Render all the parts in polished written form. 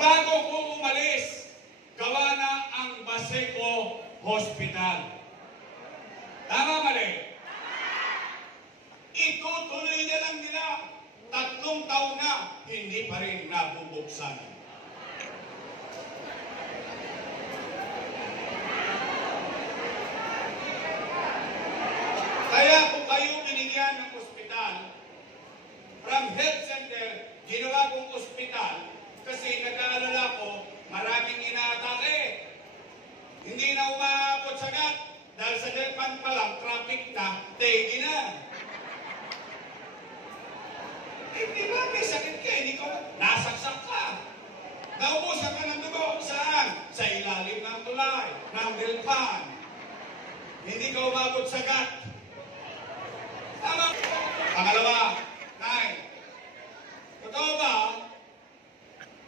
Bago ko umalis, gawa na ang Baseco Hospital. Tama, mali? Itutuloy na lang nila. 3 taon na, hindi pa rin nabubuksan. Kaya kung kayo binigyan ng ospital, from health center, ginawa kong ospital, kasi nag-aalala ko, maraming inaatake. Hindi na umaabot sagat, dahil sa Delpan pa lang, traffic na, tegi na. Hindi ba may sakit ka, hindi ko, nasaksak ka. Naubusan ka ng dugo, saan? Sa ilalim ng tulay, ng Delpan. Hindi ka umabot sagat. Tama. Pangalawa, Nay, totoo ba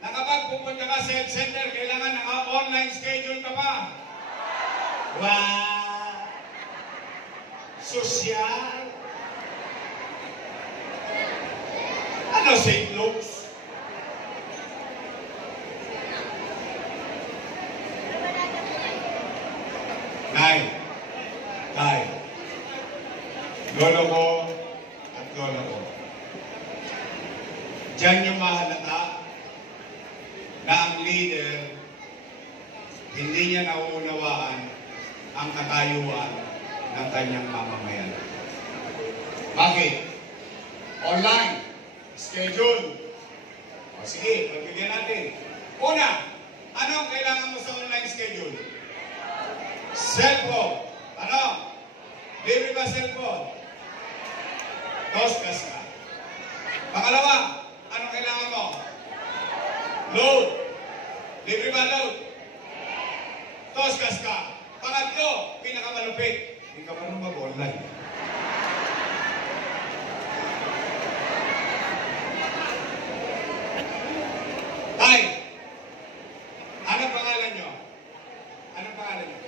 na kapag pupunta ka sa health center, kailangan naka-online schedule ka pa? Wow! Sosyal! Ano St. Luke's? Nay, lolo ko at lolo ko. Diyan yung mahalata na ang leader hindi niya nauunawaan ang katayuan ng kanyang mamamayan. Bakit? Online, schedule. O sige, pagbigyan natin. Una, ano ang kailangan mo sa online schedule? Cellphone. Ano? Libre ba cellphone? Toskas ka. Pangalawa, ano kailangan mo? Load. Libre ba load? Toskas ka. Pangatlo, pinakamalupit. Hindi ka marunong mag-online. Tay, ano pangalan nyo? Anong pangalan nyo?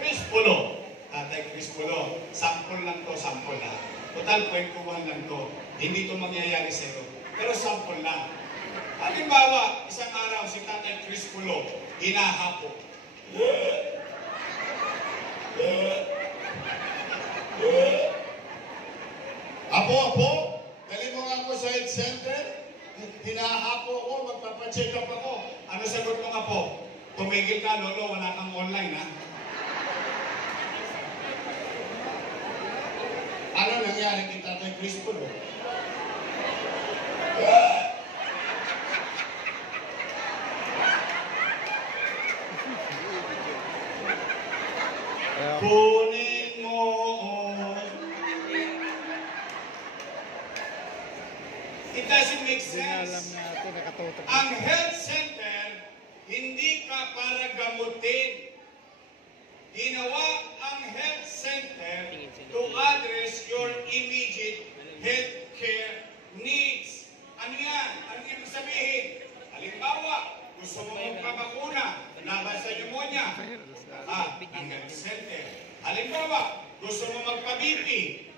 Chris Pulo. Tatay Chris Pulo. Sample lang to, sample lang. Total, kwentuhan lang to. Hindi to mangyayari sa iyo. Pero sample lang. Halimbawa, isang araw si Tatay Chris Pulo, hinahapo. Apo, dali mo nga ako sa health center. Hinahapo ako, magpapacheck up ako. Ano sagot mo nga po? Tumigil ka, lolo, wala kang online, ha? Ano nangyari kay Tatay Chris Pulo? Kunin mo. It doesn't make sense. Ang health center, hindi ka para gamutin. Ginawa ang health center to address your immediate healthcare needs. Ano yan? Ano ibig sabihin? Halimbawa, gusto mo magpabakuna laban sa pneumonia, ang health center. Halimbawa, gusto mo magpa-BP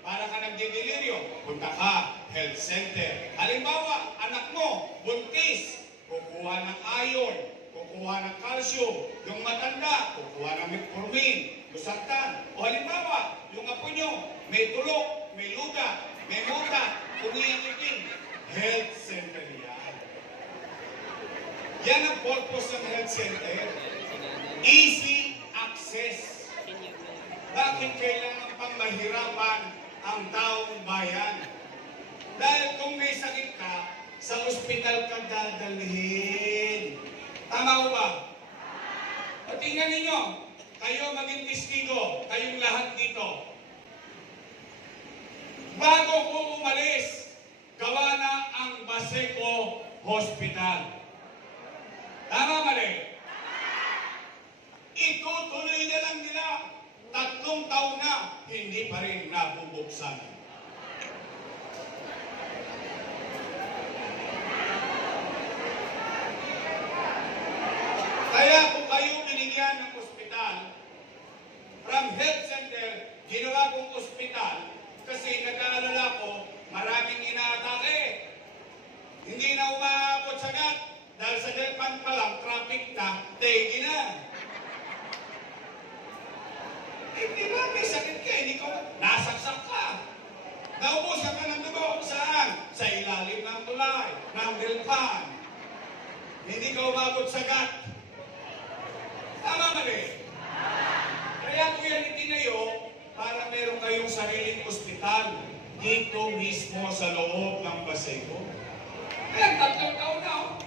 para ka nagdidelirio, punta ka, health center. Halimbawa, anak mo, buntis, kukuha ng iron, kukuha ng calcium, yung matanda, kukuha ng metformin, lusartan. O halimbawa, yung apo nyo, may tulok, may luga, may muta, umiitin. Health center yan. Yan ang purpose ng health center. Easy access. Bakit kailangan pang mahirapan ang taong bayan? Dahil kung may sakit ka, sa ospital ka dadalhin. Tama ko ba? O tingnan ninyo, kayo maging testigo, kayong lahat dito. Bago ko umalis, gawa na ang Baseco Hospital. Tama, mali? Itutuloy na lang nila. 3 taon na, hindi pa rin nabubuksan. Kaya kung kayo binigyan ng ospital, from health center, ginawa kong ospital, kasi nag-aalala ko, maraming inaatake. Hindi na umaabot sagat, dahil Dahil sa Japan pa lang, traffic na, tegi na. Di ba, may sakit ka, hindi ko, nasaksak ka. Naubusan ka ng dugo, saan? Sa ilalim ng tulay, ng rilpan. Hindi ka umabot sa gut. Tama mali. Kaya ko yan itinayo para meron kayong sariling ospital dito mismo sa loob ng Baseco. Kaya 3 taon na.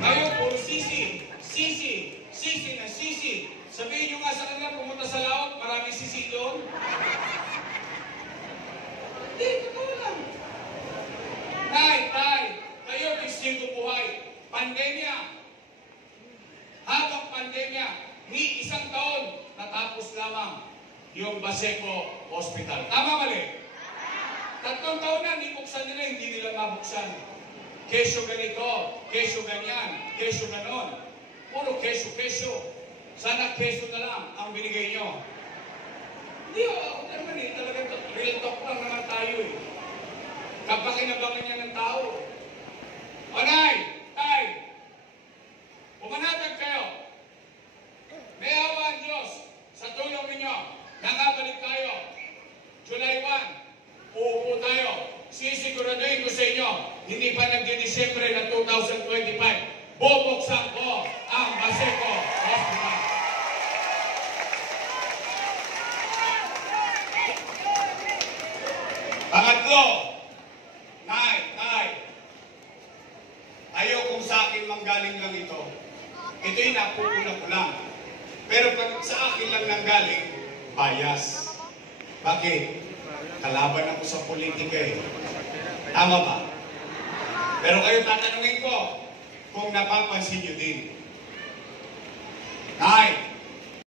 Ngayon, puro sisi. Sisi. Sisi na sisi. Sabihin nyo nga sa kanila, pumunta sa laot, maraming sisi doon. Hindi, totoo lang. Tay, kayo, testigo buhay. Pandemya. Habang pandemya, ni 1 taon, natapos lamang yung Baseco Hospital. Tama mali? 3 taon na, hindi buksan nila, hindi nila mabuksan. Kesyo ganito, kesyo ganyan, kesyo ganon. Puro kesyo. Sana kesyo na lang ang binigay nyo. Hindi, ako naman eh, talaga real talk lang naman tayo eh. Kapakinabangan niya ng tao. Onay, tay, pumanatag kayo. May awa ang Diyos sa tulong ninyo. Nakabalik tayo. July 1, uupo tayo. Sisiguraduhin ko sa inyo, hindi pa nagdi-Disyembre ng 2025, bubuksan ko ang Baseco Hospital. Pangatlo, Nay, ayaw kung sa akin manggaling lang ito. Ito'y napupula ko lang. Pero pag sa akin lang nanggaling, bias. Bakit? Kalaban ako sa politika eh. Tama ba? Pero kayo tatanungin ko kung napapansin nyo din.